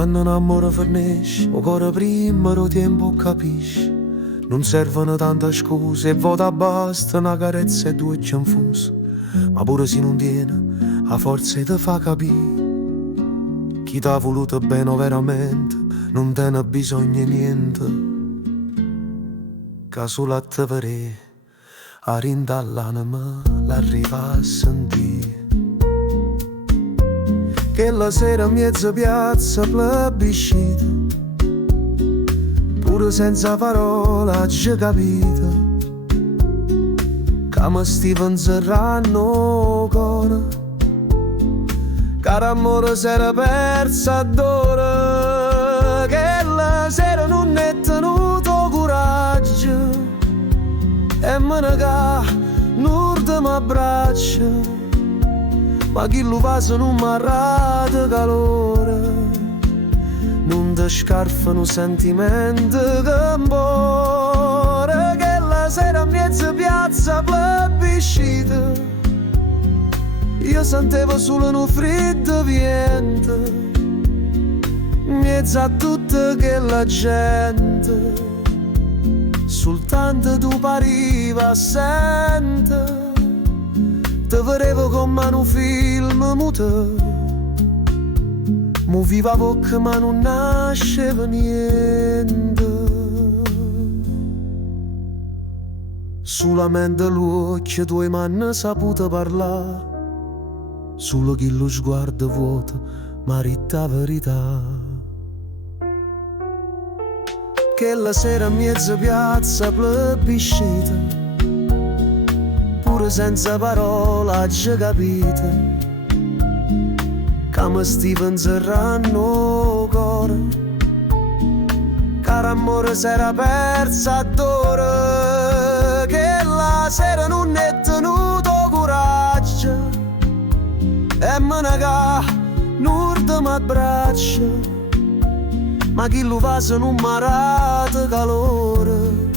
Quando un amore finisce, o cuore prima lo tempo capisci. Non servono tante scuse e vota basta una carezza e due cianfuse. Ma pure se non tiene, a forza ti fa capire. Chi t'ha voluto bene veramente, non te ne bisogna niente. Che solo a te vedere, a rindall'anima l'arriva a sentire. Che la sera in mezzo piazza plebiscita, pure senza parola ci capita, che mi stiva inserrando cuore, caro amore s'era persa d'ora. Che la sera non è tenuto coraggio e me ne ca n'urda m'abbraccia. Ma chi lo passa non m'arrata calore, non ti scarfano sentimenti che m'bore. Che la sera in mezzo piazza plebiscita, io sentivo solo un freddo vento, in mezzo a tutta quella gente, soltanto tu pariva assente. Te vedevo come in un film muto, muoviva bocca ma non nasceva niente. Solamente l'occhio tuoi m'hanno saputo parlare, solo chi lo sguardo vuoto marita verità. Che la sera in mezzo piazza plebiscita, senza parola ci capite, che mi stiva inserrando cuore, caro amore s'era persa d'ora. Che la sera non è tenuto coraggio e me ne ca n'urda m'abbraccia. Ma chi lo fa se non m'arrata calore,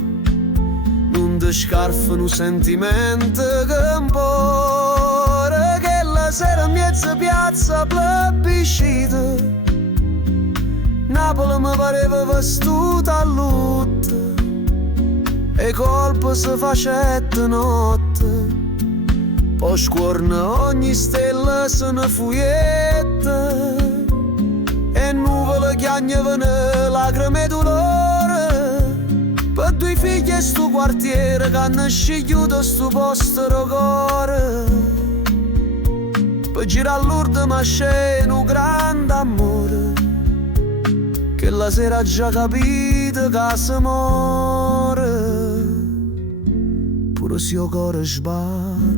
non ti scarfano sentimenti che m'bore. Che la sera in mezzo piazza plebiscita, Napoli mi pareva vestuta a lutto e colpo si facette notte, poi scuorna ogni stella se ne fuiette e nuvole chiagnavano lacrime e dolore. Per due figli e sto quartiere che hanno scegliuto sto posto cuore, per girare all'urda ma c'è un grande amore, che la sera già capito che si muore, pure se il cuore sbaglia